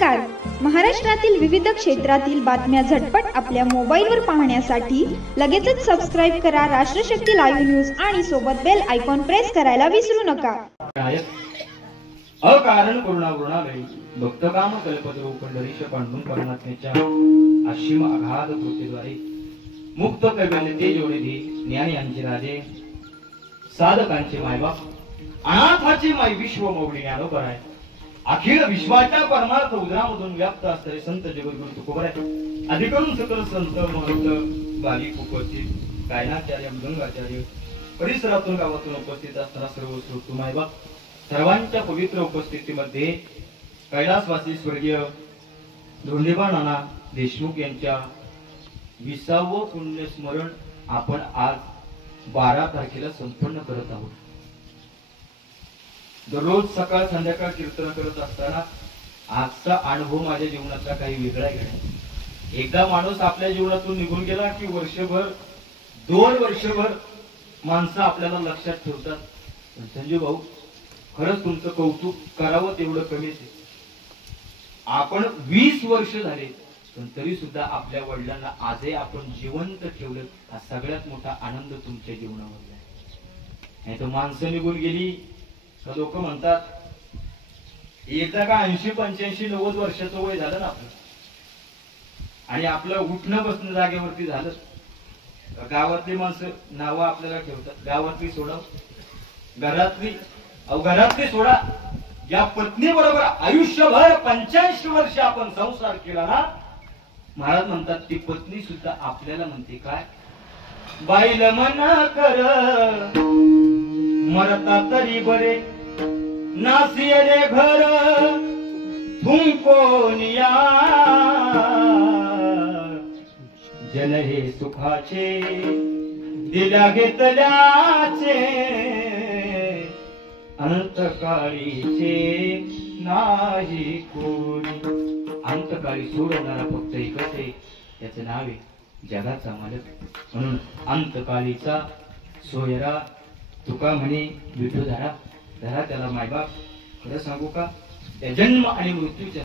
नमस्कार. महाराष्ट्रातील विविध क्षेत्रातील बातम्या झटपट आपल्या मोबाईलवर पाहण्यासाठी लगेचच सबस्क्राइब करा राष्ट्रशक्ती लाईव्ह न्यूज आणि सोबत बेल आयकॉन प्रेस करायला विसरू नका. अकारण करुणावृणालय भक्त काम कल्पतरू पंढरीश पांडुरंग परमात्म्याच्या असीम अगाध कृपेद्वारे मुक्त कैवल्य जोडीधी ज्ञानी यांचे राजे साधकांचे मायबाप अनाथाची माय विश्व मौली ज्ञानोबर आहे. अखिल विश्वाच्या परमार्थ उदरामधून व्याप्त असणारे संत जगद्गुरु तुकोबाराय अधिकरून सकल संत महंत बालिक उपस्थित गायनाचार्य मृदंगाचार्य परिसरातून गावातून उपस्थित असणारा सर्व श्रोतृ मायबाप सर्वांच्या पवित्र उपस्थितीमध्ये कैलासवासी स्वर्गीय धोंडेबा नाना देशमुख यांच्या 20वे पुण्यस्मरण आपण आज 12 तारखेला संपन्न करत आहोत. दररोज सकाळ संध्याकाळ कीर्तन करत असताना आजचा अनुभव माझ्या जीवनाचा काही वेगळा आहे. एकदा माणूस आपल्या जीवनातून निघून गेला की वर्षभर 2 वर्षभर माणसं आपल्याला लक्षात ठेवतात. संजय भाऊ खरंच तुमचं कौतुक करावं तेवढं कमीच आहे. आपण 20 वर्ष झाले पण तरी सुद्धा आपल्या वडिलांना आजही आपण जिवंत ठेवलं हा सगळ्यात मोठा आनंद तुमच्या जीवनामध्ये आहे. नाही तर माणसं निघून गेली तर लोक म्हणतात एकदा का 80 85 90 वर्षाचं वय झालं ना आपलं आणि आपलं उठणं बसणं जागेवरती झालं. गावातली माणसं नावं आपल्याला ठेवतात. गावातली सोडा घरातली सोडा या पत्नी बरोबर आयुष्यभर 85 वर्ष आपण संसार केला ना. महाराज म्हणतात ती पत्नी सुद्धा आपल्याला म्हणते काय बाईल मना कर मरता तरी बरे नासियले घर तुमकोनिया जन हे सुखाचे दिल्या घेतल्याचे अंतकाळीचे नाही कोणी. अंतकाळी सोडणारा फक्त एकच आहे त्याचं नाव आहे जगाचा मालक. म्हणून अंतकाळीचा सोयरा तुका म्हणे विठू धरा धरा त्याला मायबाप. खरं सांगू का त्या जन्म आणि मृत्यूच्या